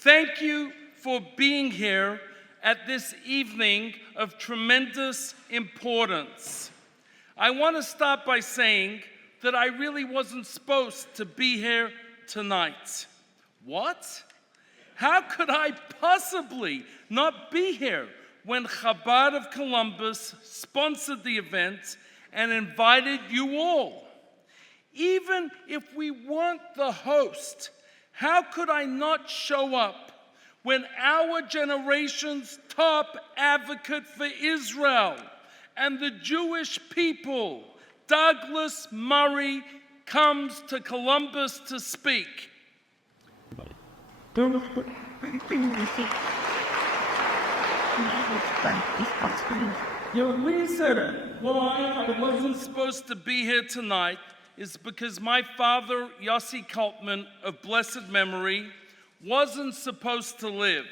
Thank you for being here at this evening of tremendous importance. I want to start by saying that I really wasn't supposed to be here tonight. What? How could I possibly not be here when Chabad of Columbus sponsored the event and invited you all? Even if we weren't the host, how could I not show up when our generation's top advocate for Israel and the Jewish people, Douglas Murray, comes to Columbus to speak? Your reason why I wasn't supposed to be here tonight is because my father, Yossi Kaltman, of blessed memory, wasn't supposed to live.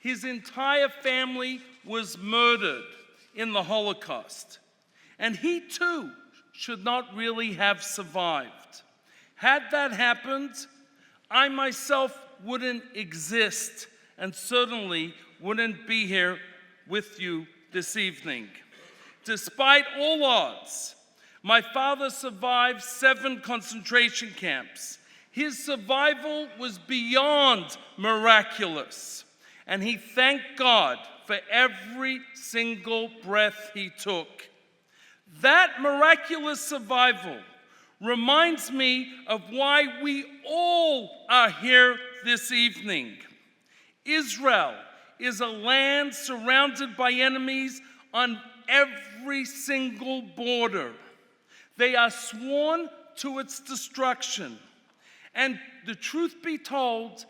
His entire family was murdered in the Holocaust, and he too should not really have survived. Had that happened, I myself wouldn't exist and certainly wouldn't be here with you this evening. Despite all odds, my father survived 7 concentration camps. His survival was beyond miraculous, and he thanked God for every single breath he took. That miraculous survival reminds me of why we all are here this evening. Israel is a land surrounded by enemies on every single border. They are sworn to its destruction. And the truth be told,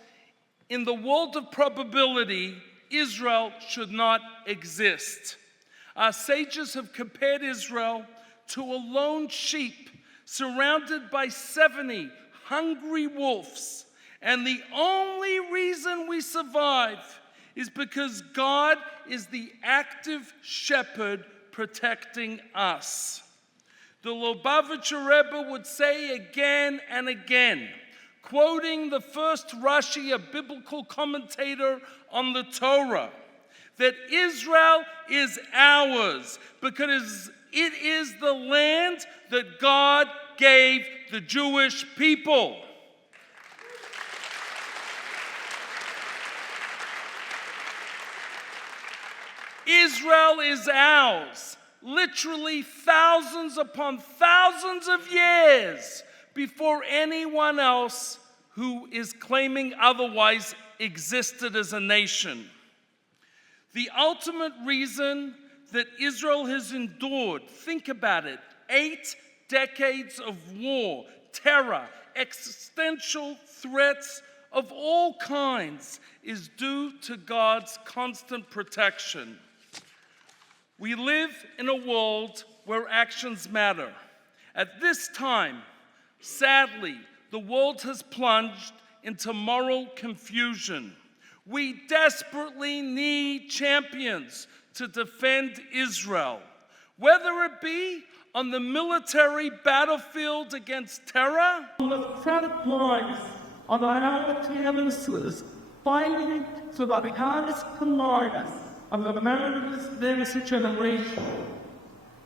in the world of probability, Israel should not exist. Our sages have compared Israel to a lone sheep surrounded by 70 hungry wolves. And the only reason we survive is because God is the active shepherd protecting us. The Lubavitcher Rebbe would say again and again, quoting the first Rashi, a biblical commentator on the Torah, that Israel is ours because it is the land that God gave the Jewish people. Israel is ours, literally thousands upon thousands of years before anyone else who is claiming otherwise existed as a nation. The ultimate reason that Israel has endured, think about it, 8 decades of war, terror, existential threats of all kinds, is due to God's constant protection. We live in a world where actions matter. At this time, sadly, the world has plunged into moral confusion. We desperately need champions to defend Israel, whether it be on the military battlefield against terror, on the front lines of our campuses, fighting for the highest commanders of America's legacy generation.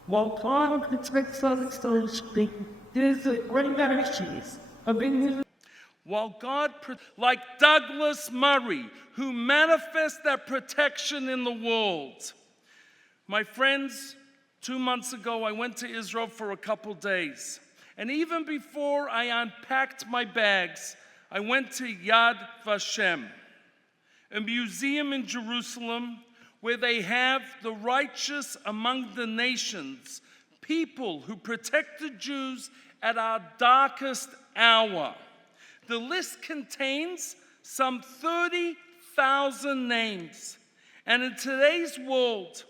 While climate protects us so speak, there's a great nations of England. While God, like Douglas Murray, who manifests that protection in the world. My friends, 2 months ago, I went to Israel for a couple days. And even before I unpacked my bags, I went to Yad Vashem, a museum in Jerusalem where they have the righteous among the nations, people who protected Jews at our darkest hour. The list contains some 30,000 names. And in today's world,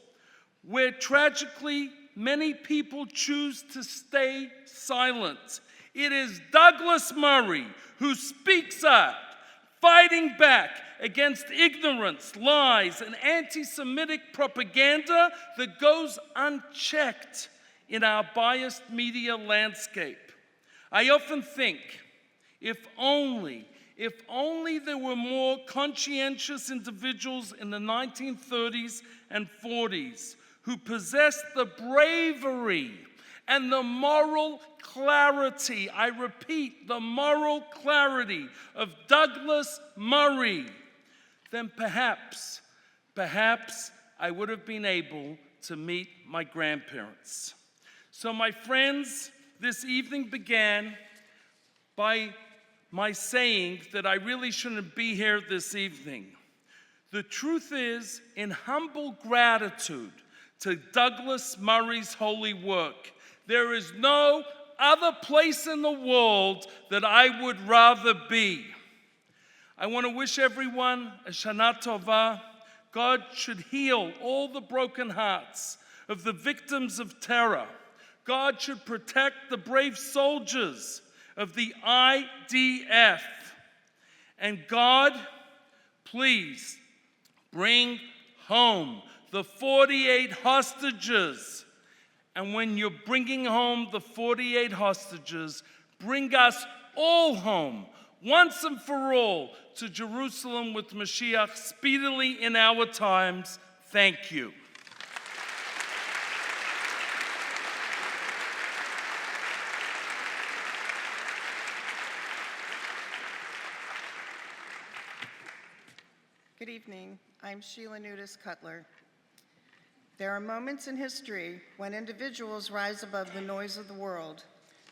where tragically many people choose to stay silent, it is Douglas Murray who speaks up, fighting back against ignorance, lies, and anti-Semitic propaganda that goes unchecked in our biased media landscape. I often think, if only If only there were more conscientious individuals in the 1930s and 40s who possessed the bravery and the moral clarity, I repeat, the moral clarity of Douglas Murray, then perhaps I would have been able to meet my grandparents. So my friends, this evening began by my saying that I really shouldn't be here this evening. The truth is, in humble gratitude to Douglas Murray's holy work, there is no other place in the world that I would rather be. I want to wish everyone a Shana Tova. God should heal all the broken hearts of the victims of terror. God should protect the brave soldiers of the IDF. And God, please bring home the 48 hostages. And when you're bringing home the 48 hostages, bring us all home, once and for all, to Jerusalem with Mashiach speedily in our times. Thank you. Good evening. I'm Sheila Nudis Cutler. There are moments in history when individuals rise above the noise of the world,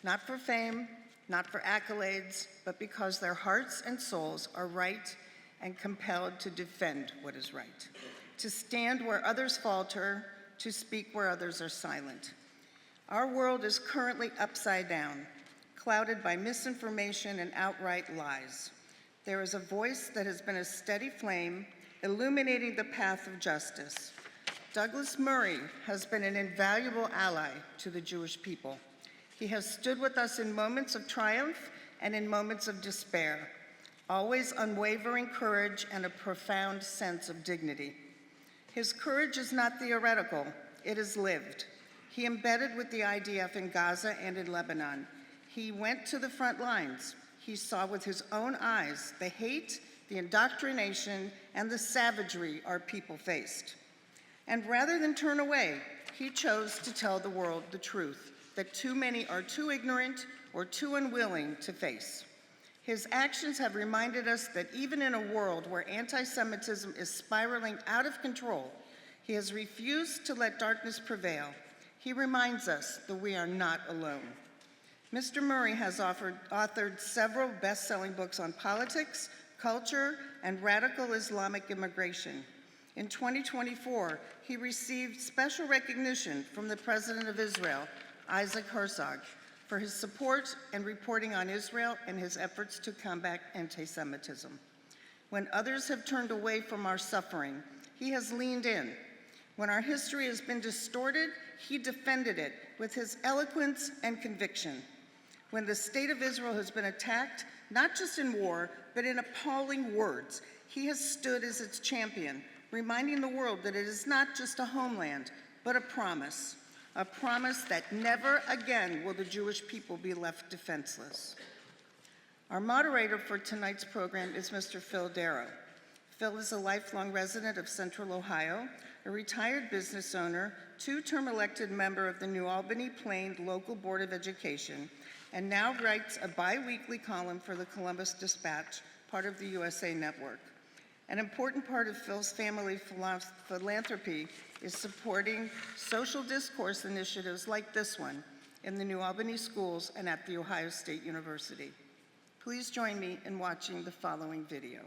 not for fame, not for accolades, but because their hearts and souls are right and compelled to defend what is right, to stand where others falter, to speak where others are silent. Our world is currently upside down, clouded by misinformation and outright lies. There is a voice that has been a steady flame, illuminating the path of justice. Douglas Murray has been an invaluable ally to the Jewish people. He has stood with us in moments of triumph and in moments of despair, always unwavering courage and a profound sense of dignity. His courage is not theoretical, it is lived. He embedded with the IDF in Gaza and in Lebanon. He went to the front lines. He saw with his own eyes the hate, the indoctrination, and the savagery our people faced. And rather than turn away, he chose to tell the world the truth that too many are too ignorant or too unwilling to face. His actions have reminded us that even in a world where anti-Semitism is spiraling out of control, he has refused to let darkness prevail. He reminds us that we are not alone. Mr. Murray has authored several best-selling books on politics, culture, and radical Islamic immigration. In 2024, he received special recognition from the President of Israel, Isaac Herzog, for his support and reporting on Israel and his efforts to combat anti-Semitism. When others have turned away from our suffering, he has leaned in. When our history has been distorted, he defended it with his eloquence and conviction. When the state of Israel has been attacked, not just in war, but in appalling words, he has stood as its champion, reminding the world that it is not just a homeland, but a promise that never again will the Jewish people be left defenseless. Our moderator for tonight's program is Mr. Phil Derrow. Phil is a lifelong resident of Central Ohio, a retired business owner, two-term elected member of the New Albany-Plain Local Board of Education, and now writes a bi-weekly column for the Columbus Dispatch, part of the USA Network. An important part of Phil's family philanthropy is supporting social discourse initiatives like this one in the New Albany schools and at The Ohio State University. Please join me in watching the following video.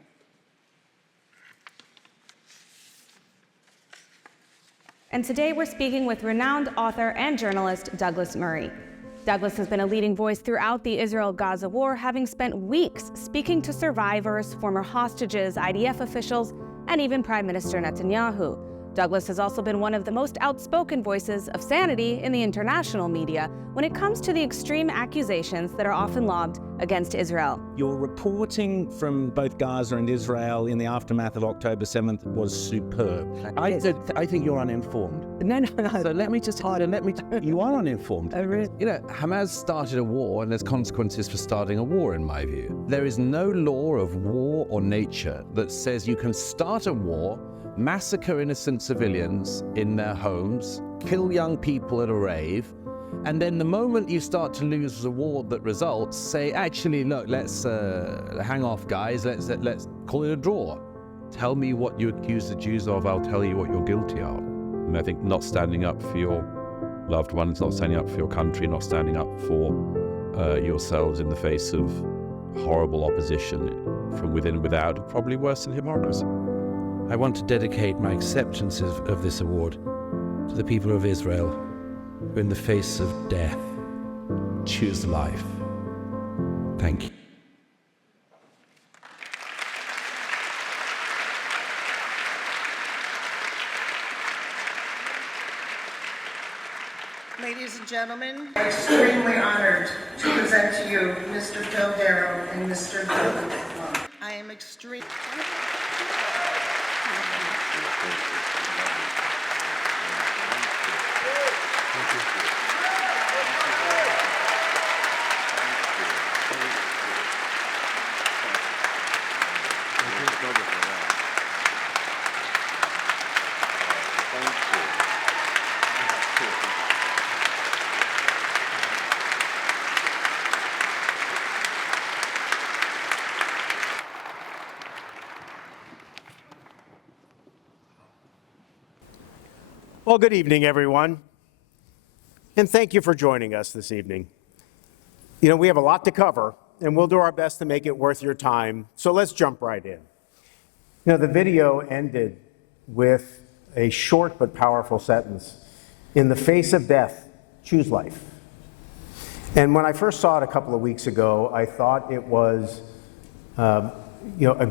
And today we're speaking with renowned author and journalist Douglas Murray. Douglas has been a leading voice throughout the Israel-Gaza war, having spent weeks speaking to survivors, former hostages, IDF officials, and even Prime Minister Netanyahu. Douglas has also been one of the most outspoken voices of sanity in the international media when it comes to the extreme accusations that are often lobbed against Israel. Your reporting from both Gaza and Israel in the aftermath of October 7th was superb. I think you're uninformed. No. So let me You are uninformed. You know, Hamas started a war, and there's consequences for starting a war, in my view. There is no law of war or nature that says you can start a war, massacre innocent civilians in their homes, kill young people at a rave, and then the moment you start to lose the war that results, say, actually, look, let's hang off, guys, let's call it a draw. Tell me what you accuse the Jews of, I'll tell you what you're guilty of. And I think not standing up for your loved ones, not standing up for your country, not standing up for yourselves in the face of horrible opposition from within and without, are probably worse than hypocrisy. I want to dedicate my acceptance of this award to the people of Israel who, in the face of death, choose life. Thank you. Ladies and gentlemen, I'm extremely honored to present to you Mr. Phil Derrow and Mr. Douglas. I am extremely... Well, good evening, everyone, and thank you for joining us this evening. You know, we have a lot to cover, and we'll do our best to make it worth your time, so let's jump right in. You know, the video ended with a short but powerful sentence, "In the face of death, choose life." And when I first saw it a couple of weeks ago, I thought it was a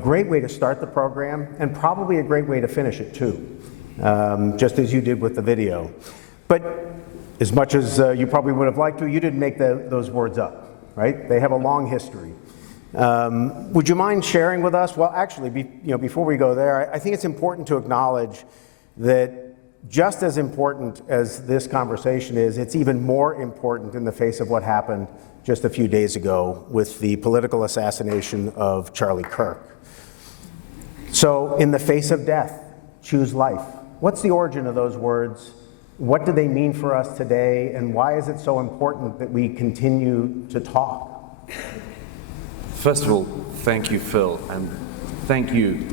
great way to start the program, and probably a great way to finish it, too. Just as you did with the video. But as much as you probably would have liked to, you didn't make those words up, right? They have a long history. Would you mind sharing with us? Well, actually, before we go there, I think it's important to acknowledge that just as important as this conversation is, it's even more important in the face of what happened just a few days ago with the political assassination of Charlie Kirk. So, in the face of death, choose life. What's the origin of those words? What do they mean for us today? And why is it so important that we continue to talk? First of all, thank you, Phil, and thank you,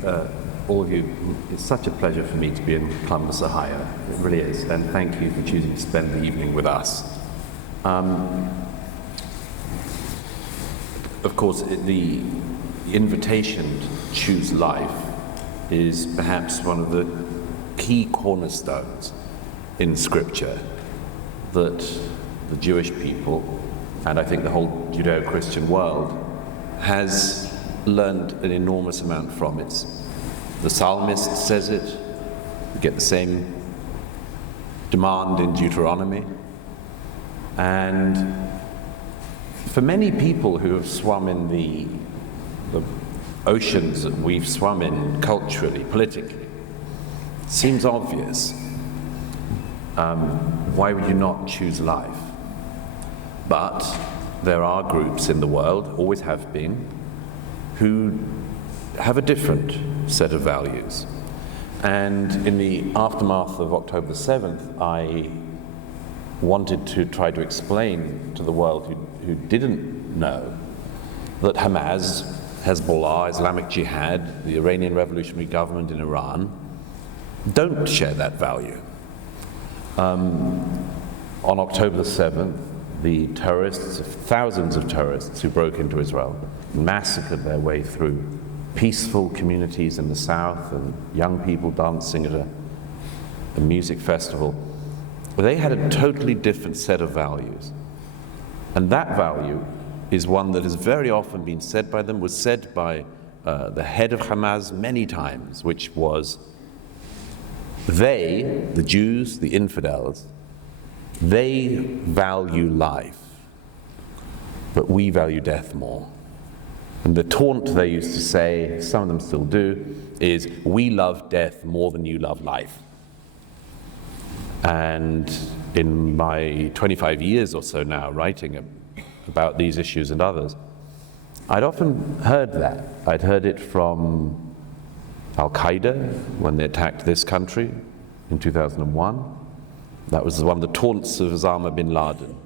all of you. It's such a pleasure for me to be in Columbus, Ohio. It really is. And thank you for choosing to spend the evening with us. Of course, the invitation to choose life is perhaps one of the key cornerstones in Scripture that the Jewish people, and I think the whole Judeo-Christian world, has learned an enormous amount from. The psalmist says it, we get the same demand in Deuteronomy, and for many people who have swum in the oceans that we've swum in culturally, politically, it seems obvious. Why would you not choose life? But there are groups in the world, always have been, who have a different set of values. And in the aftermath of October 7th, I wanted to try to explain to the world who didn't know that Hamas, Hezbollah, Islamic Jihad, the Iranian Revolutionary Government in Iran, don't share that value. On October 7th, the terrorists, thousands of terrorists who broke into Israel, massacred their way through peaceful communities in the south and young people dancing at a music festival. They had a totally different set of values. And that value is one that has very often been said by them, was said by the head of Hamas many times, which was, They, the Jews, the infidels, they value life, but we value death more. And the taunt they used to say, some of them still do, is, we love death more than you love life. And in my 25 years or so now writing about these issues and others, I'd often heard that. I'd heard it from Al-Qaeda when they attacked this country in 2001. That was one of the taunts of Osama bin Laden.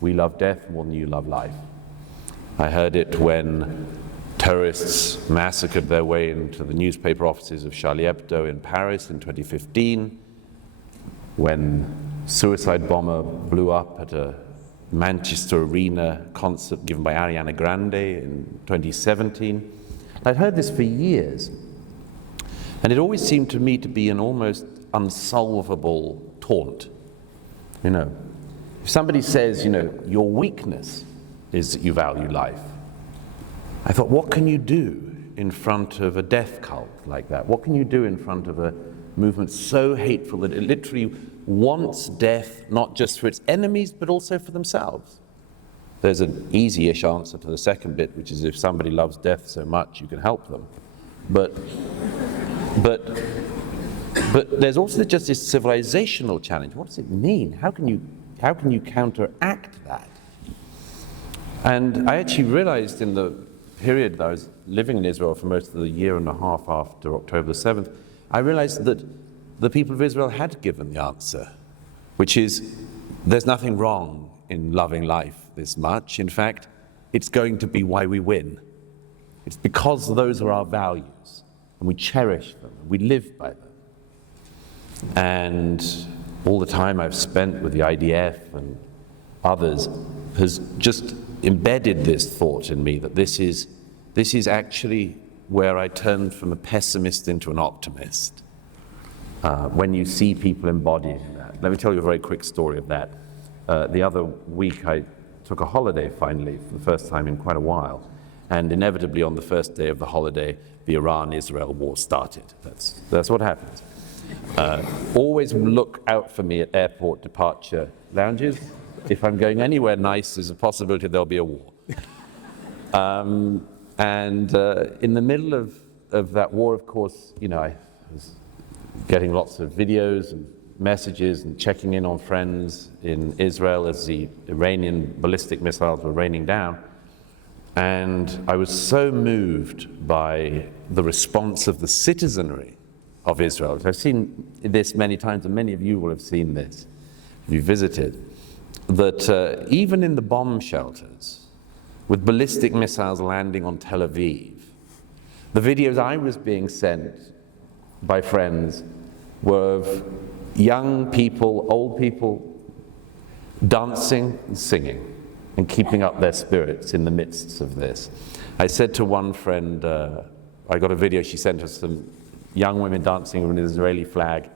We love death more than you love life. I heard it when terrorists massacred their way into the newspaper offices of Charlie Hebdo in Paris in 2015, when suicide bomber blew up at a Manchester Arena concert given by Ariana Grande in 2017. I'd heard this for years, and it always seemed to me to be an almost unsolvable taunt. You know, if somebody says, you know, your weakness is that you value life, I thought, what can you do in front of a death cult like that? What can you do in front of a movement so hateful that it literally wants death not just for its enemies but also for themselves? There's an easy-ish answer to the second bit, which is if somebody loves death so much you can help them. But there's also just this civilizational challenge. What does it mean? How can you counteract that? And I actually realized in the period that I was living in Israel for most of the year and a half after October 7th, I realized that the people of Israel had given the answer, which is there's nothing wrong in loving life this much. In fact, it's going to be why we win. It's because those are our values, and we cherish them, and we live by them. And all the time I've spent with the IDF and others has just embedded this thought in me that this is actually where I turned from a pessimist into an optimist. When you see people embodying that. Let me tell you a very quick story of that. The other week I took a holiday finally for the first time in quite a while, and inevitably on the first day of the holiday the Iran-Israel war started. That's what happens. Always look out for me at airport departure lounges. If I'm going anywhere nice, there's a possibility there'll be a war. And in the middle of that war, of course, you know, I was getting lots of videos and messages and checking in on friends in Israel as the Iranian ballistic missiles were raining down. And I was so moved by the response of the citizenry of Israel. I've seen this many times, and many of you will have seen this if you visited, that even in the bomb shelters, with ballistic missiles landing on Tel Aviv, the videos I was being sent by friends were of young people, old people, dancing and singing and keeping up their spirits in the midst of this. I said to one friend, I got a video, she sent us some young women dancing with an Israeli flag,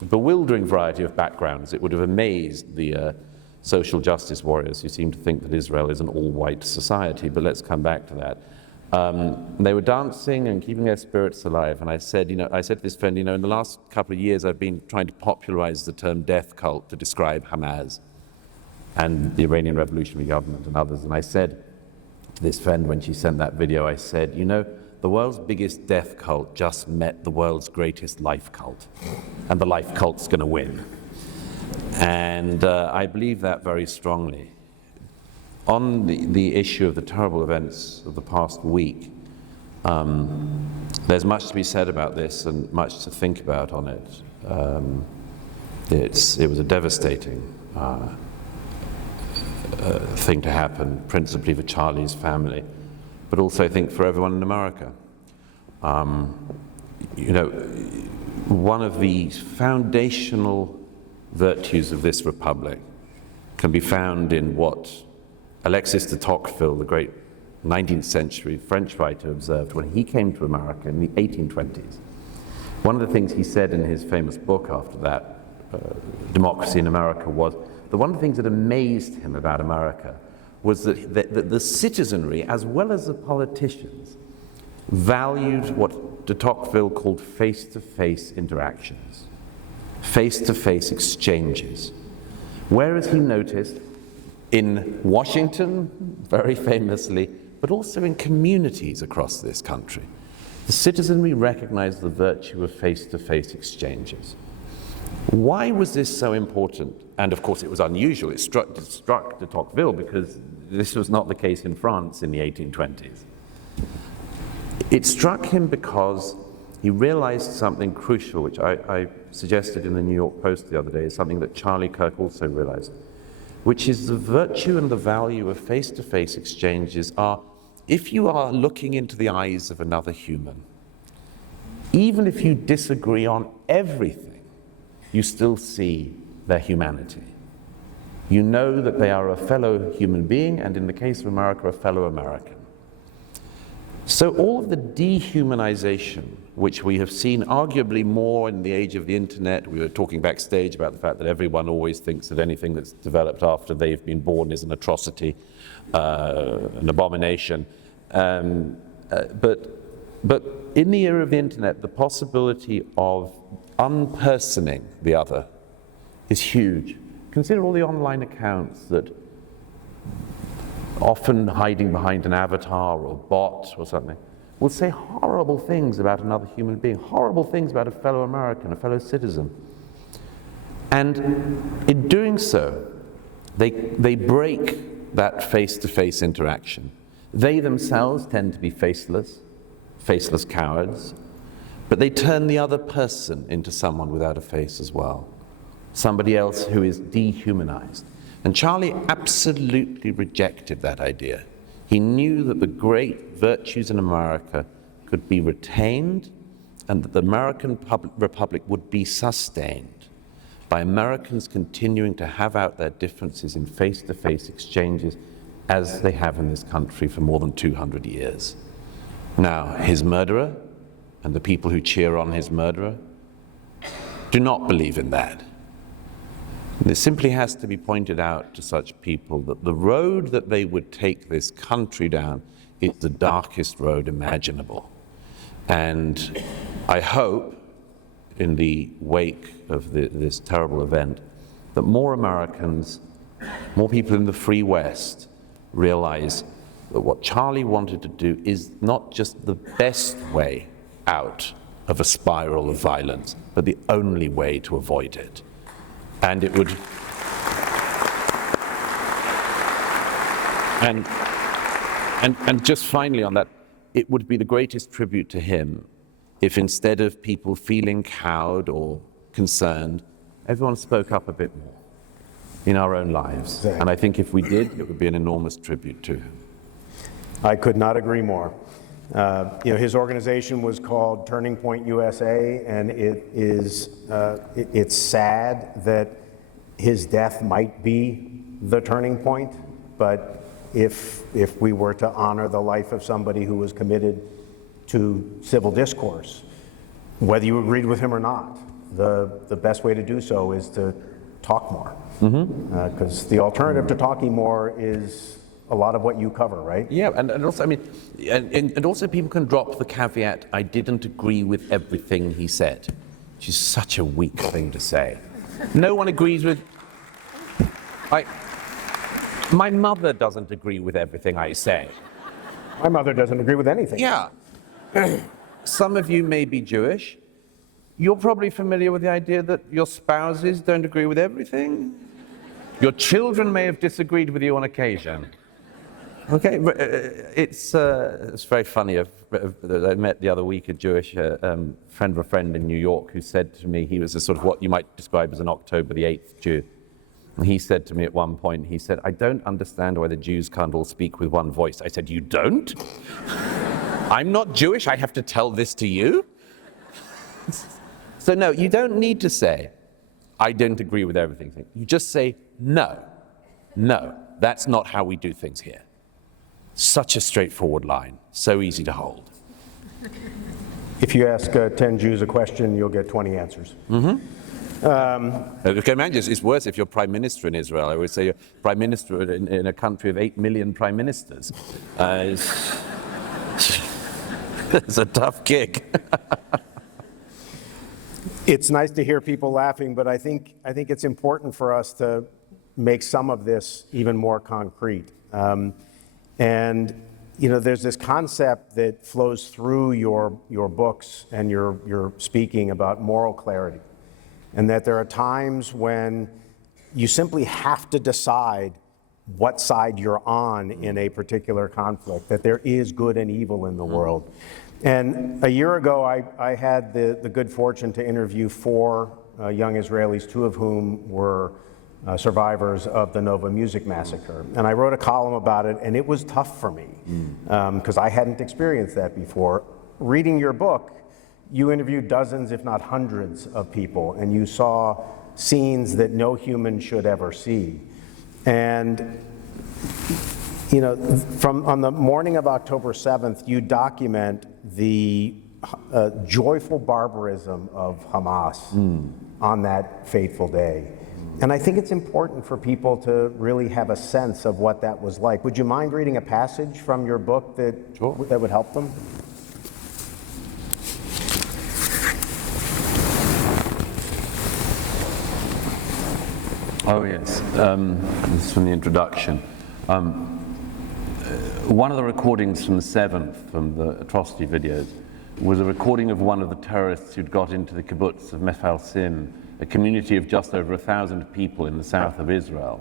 a bewildering variety of backgrounds. It would have amazed the social justice warriors who seem to think that Israel is an all-white society, but let's come back to that. They were dancing and keeping their spirits alive, and I said to this friend, in the last couple of years I've been trying to popularize the term death cult to describe Hamas and the Iranian Revolutionary Government and others, and I said to this friend when she sent that video, I said, the world's biggest death cult just met the world's greatest life cult, and the life cult's going to win. And I believe that very strongly. On the issue of the terrible events of the past week, there's much to be said about this and much to think about on it. It was a devastating thing to happen, principally for Charlie's family, but also I think for everyone in America. One of the foundational virtues of this republic can be found in what Alexis de Tocqueville, the great 19th century French writer, observed when he came to America in the 1820s. One of the things he said in his famous book after that, Democracy in America, was that one of the things that amazed him about America was that the citizenry, as well as the politicians, valued what de Tocqueville called face-to-face interactions. face-to-face exchanges. Where has he noticed? In Washington, very famously, but also in communities across this country. The citizenry recognized the virtue of face-to-face exchanges. Why was this so important? And of course it was unusual. It struck de Tocqueville because this was not the case in France in the 1820s. It struck him because he realized something crucial, which I suggested in the New York Post the other day, is something that Charlie Kirk also realized, which is the virtue and the value of face-to-face exchanges are, if you are looking into the eyes of another human, even if you disagree on everything, you still see their humanity. You know that they are a fellow human being, and in the case of America, a fellow American. So all of the dehumanization, which we have seen arguably more in the age of the internet, we were talking backstage about the fact that everyone always thinks that anything that's developed after they've been born is an atrocity, an abomination. But in the era of the internet, the possibility of unpersoning the other is huge. Consider all the online accounts that, often hiding behind an avatar or bot or something, will say horrible things about another human being, horrible things about a fellow American, a fellow citizen. And in doing so, they break that face-to-face interaction. They themselves tend to be faceless cowards, but they turn the other person into someone without a face as well, somebody else who is dehumanized. And Charlie absolutely rejected that idea. He knew that the great virtues in America could be retained and that the American Republic would be sustained by Americans continuing to have out their differences in face-to-face exchanges as they have in this country for more than 200 years. Now, his murderer and the people who cheer on his murderer do not believe in that. And it simply has to be pointed out to such people that the road that they would take this country down is the darkest road imaginable. And I hope, in the wake of this terrible event, that more Americans, more people in the free West, realize that what Charlie wanted to do is not just the best way out of a spiral of violence, but the only way to avoid it. And it would, and just finally on that, it would be the greatest tribute to him if instead of people feeling cowed or concerned, everyone spoke up a bit more in our own lives. Exactly. And I think if we did, it would be an enormous tribute to him. I could not agree more. His organization was called Turning Point USA, and it's sad that his death might be the turning point, but if we were to honor the life of somebody who was committed to civil discourse, whether you agreed with him or not, the best way to do so is to talk more. Because the alternative to talking more is a lot of what you cover, right? Yeah, and also, I mean, and also people can drop the caveat, I didn't agree with everything he said, which is such a weak thing to say. No one agrees with, my mother doesn't agree with everything I say. My mother doesn't agree with anything. Yeah. Some of you may be Jewish. You're probably familiar with the idea that your spouses don't agree with everything. Your children may have disagreed with you on occasion. Okay, it's very funny. I met the other week a Jewish friend of a friend in New York who said to me, he was a sort of what you might describe as an October the 8th Jew. And he said to me at one point, he said, I don't understand why the Jews can't all speak with one voice. I said, you don't? I'm not Jewish, I have to tell this to you? So no, you don't need to say, I don't agree with everything. You just say, no, that's not how we do things here. Such a straightforward line, so easy to hold. If you ask 10 Jews a question, you'll get 20 answers. Okay, man, it's worse if you're prime minister in Israel. I always say you're prime minister in a country of 8 million prime ministers. It's a tough gig. It's nice to hear people laughing, but I think it's important for us to make some of this even more concrete. And there's this concept that flows through your books and your speaking about moral clarity, and that there are times when you simply have to decide what side you're on in a particular conflict, that there is good and evil in the world. And a year ago, I had the good fortune to interview 4 young Israelis, 2 of whom were survivors of the Nova Music Massacre. And I wrote a column about it, and it was tough for me because I hadn't experienced that before. Reading your book, you interviewed dozens, if not hundreds, of people, and you saw scenes that no human should ever see. And on the morning of October 7th, you document the joyful barbarism of Hamas on that fateful day. And I think it's important for people to really have a sense of what that was like. Would you mind reading a passage from your book that would help them? Oh, yes. This is from the introduction. One of the recordings from the 7th, from the atrocity videos, was a recording of one of the terrorists who'd got into the kibbutz of Mefal Sim, a community of just over 1,000 people in the south of Israel.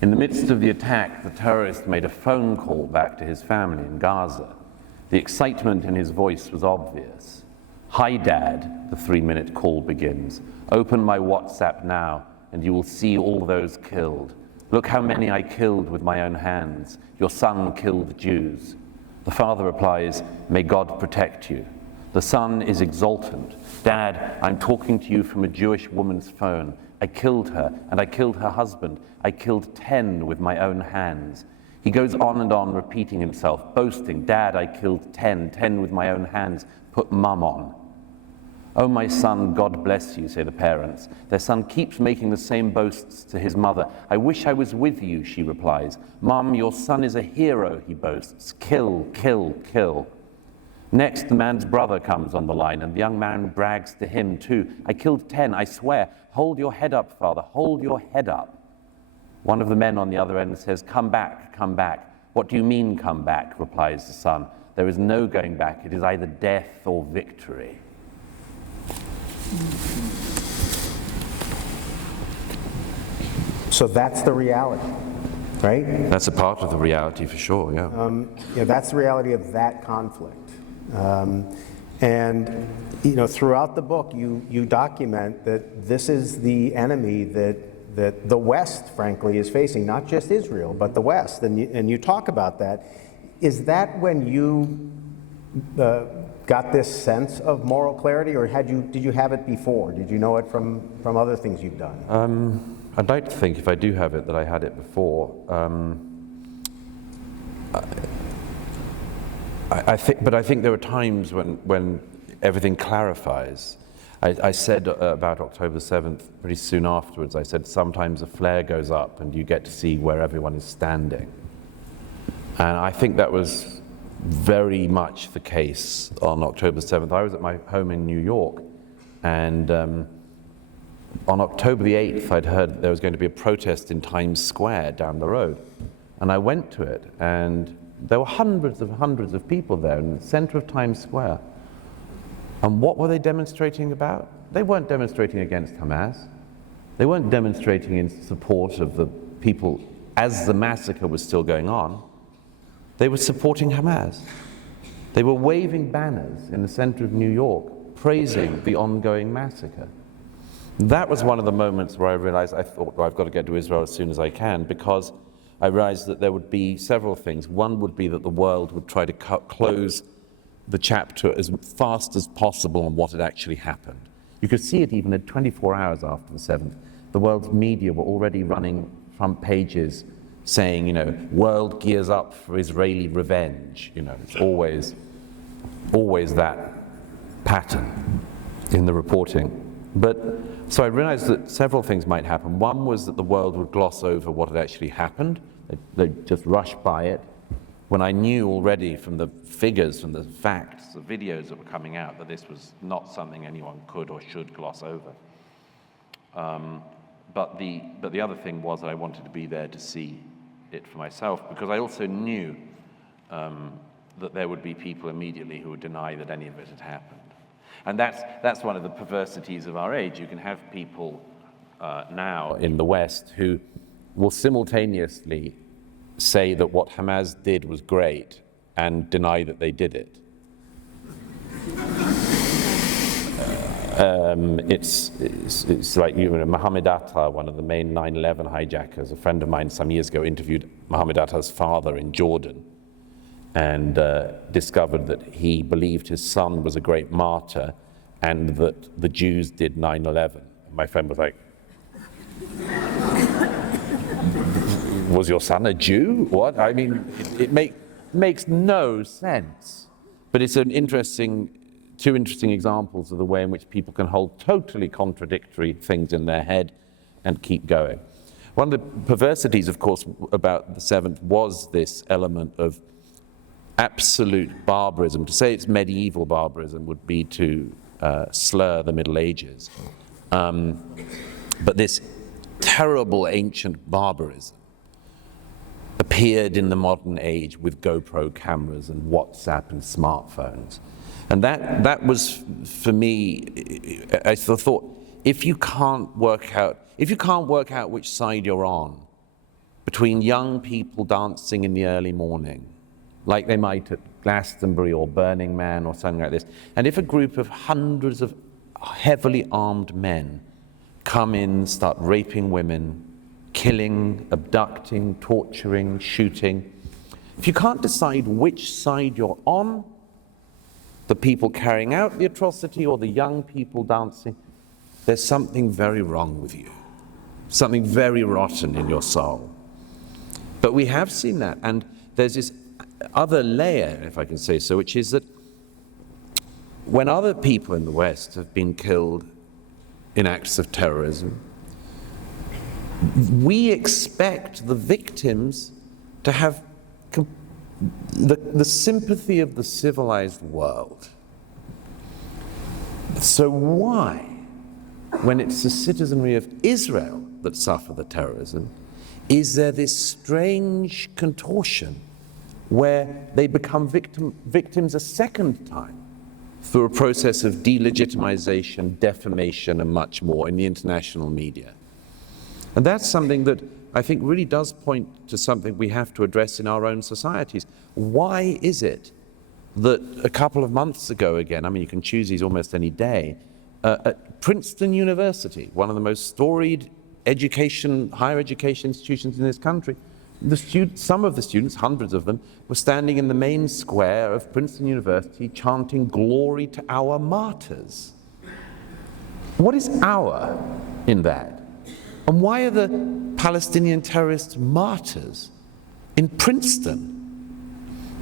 In the midst of the attack, the terrorist made a phone call back to his family in Gaza. The excitement in his voice was obvious. "Hi, Dad," the 3-minute call begins. "Open my WhatsApp now, and you will see all those killed. Look how many I killed with my own hands. Your son killed Jews." The father replies, "May God protect you." The son is exultant. "Dad, I'm talking to you from a Jewish woman's phone. I killed her, and I killed her husband. I killed 10 with my own hands." He goes on and on, repeating himself, boasting, "Dad, I killed 10 with my own hands. Put Mum on." "Oh, my son, God bless you," say the parents. Their son keeps making the same boasts to his mother. "I wish I was with you," she replies. "Mum, your son is a hero," he boasts. "Kill, kill, kill." Next, the man's brother comes on the line, and the young man brags to him too. "I killed 10, I swear. Hold your head up, father, hold your head up." One of the men on the other end says, "Come back, come back." "What do you mean, come back?" replies the son. "There is no going back. It is either death or victory." So that's the reality, right? That's a part of the reality for sure, yeah. That's the reality of that conflict. And throughout the book, you document that this is the enemy that the West, frankly, is facing, not just Israel, but the West. And you talk about that. Is that when you got this sense of moral clarity, or did you have it before? Did you know it from other things you've done? I'd like to think, if I do have it, that I had it before. I think there are times when everything clarifies. I said about October 7th, pretty soon afterwards, I said sometimes a flare goes up and you get to see where everyone is standing. And I think that was very much the case on October 7th. I was at my home in New York, and on October the 8th, I'd heard there was going to be a protest in Times Square down the road. And I went to it, and there were hundreds of people there in the center of Times Square. And what were they demonstrating about? They weren't demonstrating against Hamas. They weren't demonstrating in support of the people as the massacre was still going on. They were supporting Hamas. They were waving banners in the center of New York, praising the ongoing massacre. That was one of the moments where I realized, I thought, well, I've got to get to Israel as soon as I can, because I realized that there would be several things. One would be that the world would try to close the chapter as fast as possible on what had actually happened. You could see it even at 24 hours after the 7th. The world's media were already running front pages saying, world gears up for Israeli revenge. It's always that pattern in the reporting. So I realized that several things might happen. One was that the world would gloss over what had actually happened. They'd just rush by it. when I knew already from the figures, from the facts, the videos that were coming out, that this was not something anyone could or should gloss over. But the other thing was that I wanted to be there to see it for myself, because I also knew that there would be people immediately who would deny that any of it had happened. And that's one of the perversities of our age. You can have people now in the West who will simultaneously say that what Hamas did was great and deny that they did it. It's like, Mohammed Atta, one of the main 9/11 hijackers, a friend of mine some years ago interviewed Mohammed Atta's father in Jordan and discovered that he believed his son was a great martyr and that the Jews did 9/11. My friend was like, was your son a Jew? What? I mean, it makes no sense. But it's two interesting examples of the way in which people can hold totally contradictory things in their head and keep going. One of the perversities, of course, about the 7th was this element of absolute barbarism. To say it's medieval barbarism would be to slur the Middle Ages. But this terrible ancient barbarism appeared in the modern age with GoPro cameras and WhatsApp and smartphones. And that was, for me, I thought, if you can't work out which side you're on, between young people dancing in the early morning, like they might at Glastonbury or Burning Man or something like this, and if a group of hundreds of heavily armed men come in, start raping women, killing, abducting, torturing, shooting, if you can't decide which side you're on, the people carrying out the atrocity or the young people dancing, there's something very wrong with you, something very rotten in your soul. But we have seen that, and there's this other layer, if I can say so, which is that when other people in the West have been killed in acts of terrorism, we expect the victims to have the sympathy of the civilized world. So why, when it's the citizenry of Israel that suffer the terrorism, is there this strange contortion where they become victims a second time through a process of delegitimization, defamation, and much more in the international media? And that's something that I think really does point to something we have to address in our own societies. Why is it that a couple of months ago again, I mean, you can choose these almost any day, at Princeton University, one of the most storied higher education institutions in this country, some of the students, hundreds of them, were standing in the main square of Princeton University chanting "Glory to our martyrs." What is "our" in that? And why are the Palestinian terrorists martyrs in Princeton?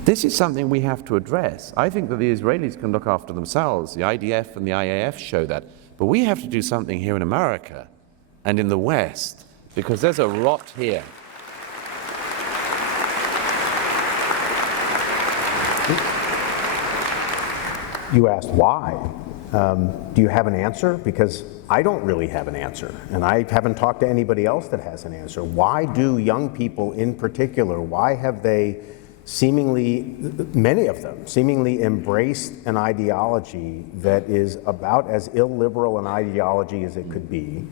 This is something we have to address. I think that the Israelis can look after themselves. The IDF and the IAF show that. But we have to do something here in America and in the West, because there's a rot here. You asked why. Do you have an answer? Because I don't really have an answer, and I haven't talked to anybody else that has an answer. Why do young people in particular, why have they many of them, seemingly embraced an ideology that is about as illiberal an ideology as it could be,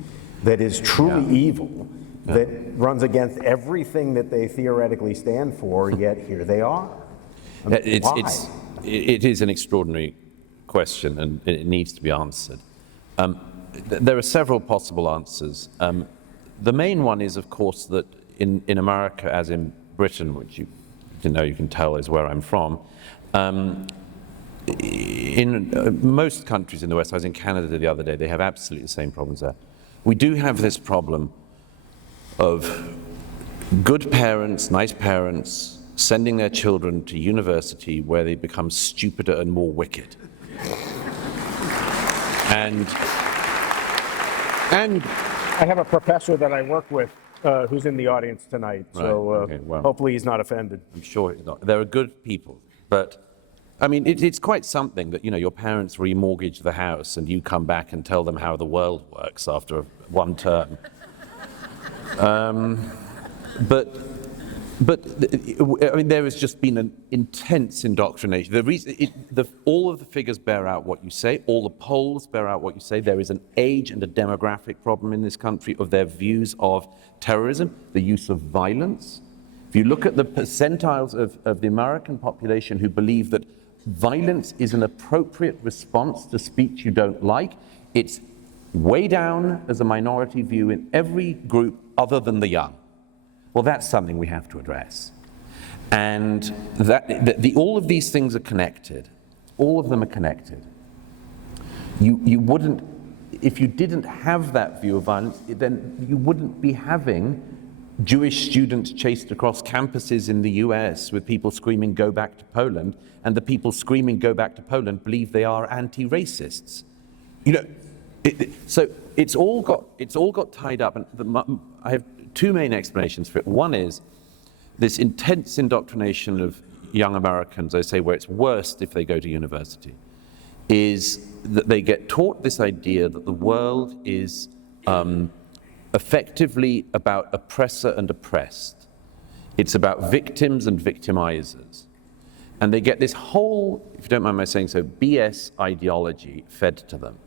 that is truly evil, that runs against everything that they theoretically stand for, yet here they are? I mean, why? It is an extraordinary question, and it needs to be answered. There are several possible answers. The main one is, of course, that in America, as in Britain, which you can tell is where I'm from, in most countries in the West, I was in Canada the other day, they have absolutely the same problems there. We do have this problem of good parents, nice parents, sending their children to university where they become stupider and more wicked. And I have a professor that I work with who's in the audience tonight, so Right, okay, well. hopefully he's not offended. I'm sure it's not. There are good people, but I mean, it's quite something that, your parents remortgage the house and you come back and tell them how the world works after one term. But I mean, there has just been an intense indoctrination. The reason, all of the figures bear out what you say. All the polls bear out what you say. There is an age and a demographic problem in this country of their views of terrorism, the use of violence. If you look at the percentiles of the American population who believe that violence is an appropriate response to speech you don't like, it's way down as a minority view in every group other than the young. Well, that's something we have to address. And all of these things are connected. All of them are connected. You wouldn't, if you didn't have that view of violence, then you wouldn't be having Jewish students chased across campuses in the US with people screaming, "Go back to Poland," and the people screaming, "Go back to Poland," believe they are anti-racists. So it's all got tied up, and I have two main explanations for it. One is this intense indoctrination of young Americans, I say, where it's worst if they go to university, is that they get taught this idea that the world is effectively about oppressor and oppressed. It's about victims and victimizers. And they get this whole, if you don't mind my saying so, BS ideology fed to them.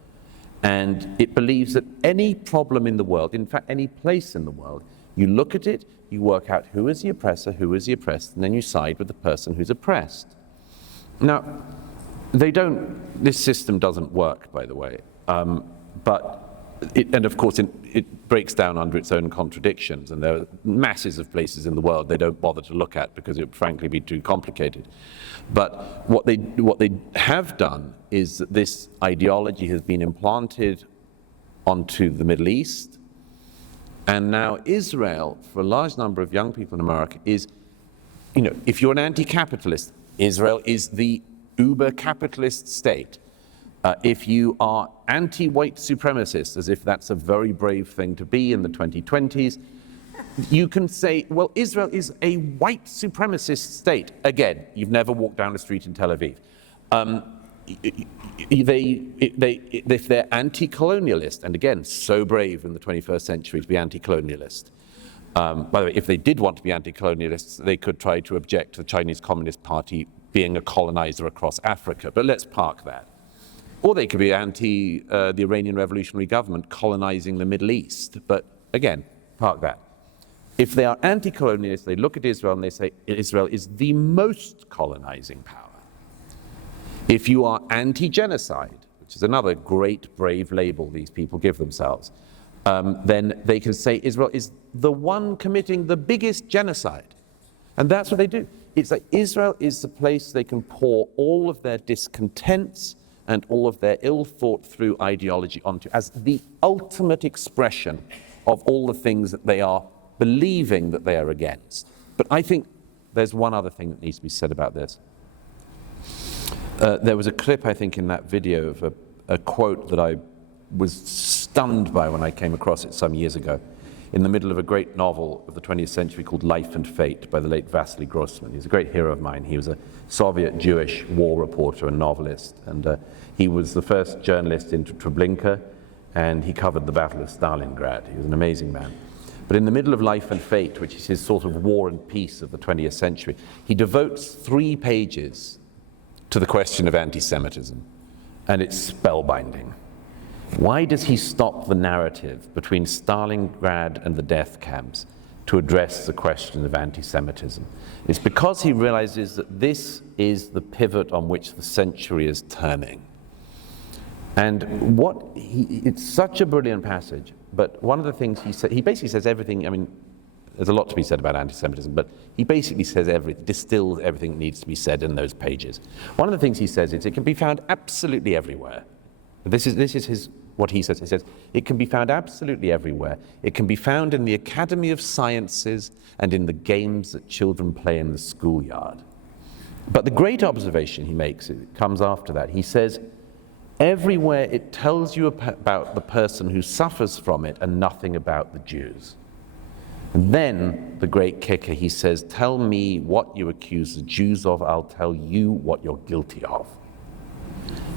And it believes that any problem in the world, in fact, any place in the world, you look at it, you work out who is the oppressor, who is the oppressed, and then you side with the person who's oppressed. Now, this system doesn't work, by the way, and of course it breaks down under its own contradictions, and there are masses of places in the world they don't bother to look at because it would frankly be too complicated. But what they have done is that this ideology has been implanted onto the Middle East, and now Israel, for a large number of young people in America, is, if you're an anti-capitalist, Israel is the uber-capitalist state. If you are anti-white supremacist, as if that's a very brave thing to be in the 2020s, you can say, well, Israel is a white supremacist state. Again, you've never walked down the street in Tel Aviv. If they're anti-colonialist, and again, so brave in the 21st century to be anti-colonialist. By the way, if they did want to be anti-colonialists, they could try to object to the Chinese Communist Party being a colonizer across Africa, but let's park that. Or they could be anti the Iranian revolutionary government colonizing the Middle East, but again, park that. If they are anti-colonialists, they look at Israel and they say Israel is the most colonizing power. If you are anti-genocide, which is another great, brave label these people give themselves, then they can say Israel is the one committing the biggest genocide. And that's what they do. It's like Israel is the place they can pour all of their discontents and all of their ill-thought-through ideology onto as the ultimate expression of all the things that they are believing that they are against. But I think there's one other thing that needs to be said about this. There was a clip, I think, in that video of a quote that I was stunned by when I came across it some years ago, in the middle of a great novel of the 20th century called Life and Fate by the late Vasily Grossman. He's a great hero of mine. He was a Soviet Jewish war reporter and novelist, and he was the first journalist into Treblinka, and he covered the Battle of Stalingrad. He was an amazing man. But in the middle of Life and Fate, which is his sort of war and peace of the 20th century, he devotes 3 pages to the question of anti-Semitism, and it's spellbinding. Why does he stop the narrative between Stalingrad and the death camps to address the question of anti-Semitism? It's because he realizes that this is the pivot on which the century is turning. And it's such a brilliant passage, but one of the things he said, he basically says everything, I mean, there's a lot to be said about anti-Semitism, but he basically says distills everything that needs to be said in those pages. One of the things he says is it can be found absolutely everywhere. This is what he says. He says, it can be found absolutely everywhere. It can be found in the Academy of Sciences and in the games that children play in the schoolyard. But the great observation he makes, it comes after that. He says, everywhere it tells you about the person who suffers from it and nothing about the Jews. And then the great kicker, he says, tell me what you accuse the Jews of, I'll tell you what you're guilty of.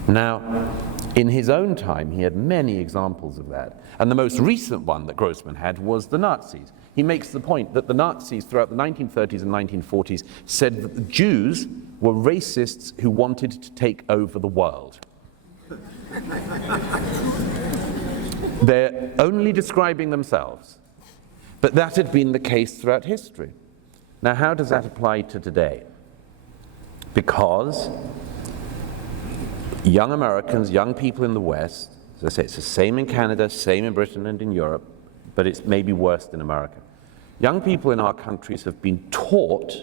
Now, in his own time, he had many examples of that. And the most recent one that Grossman had was the Nazis. He makes the point that the Nazis throughout the 1930s and 1940s said that the Jews were racists who wanted to take over the world. They're only describing themselves. But that had been the case throughout history. Now, how does that apply to today? Because young Americans, young people in the West, as I say, it's the same in Canada, same in Britain and in Europe, but it's maybe worse in America. Young people in our countries have been taught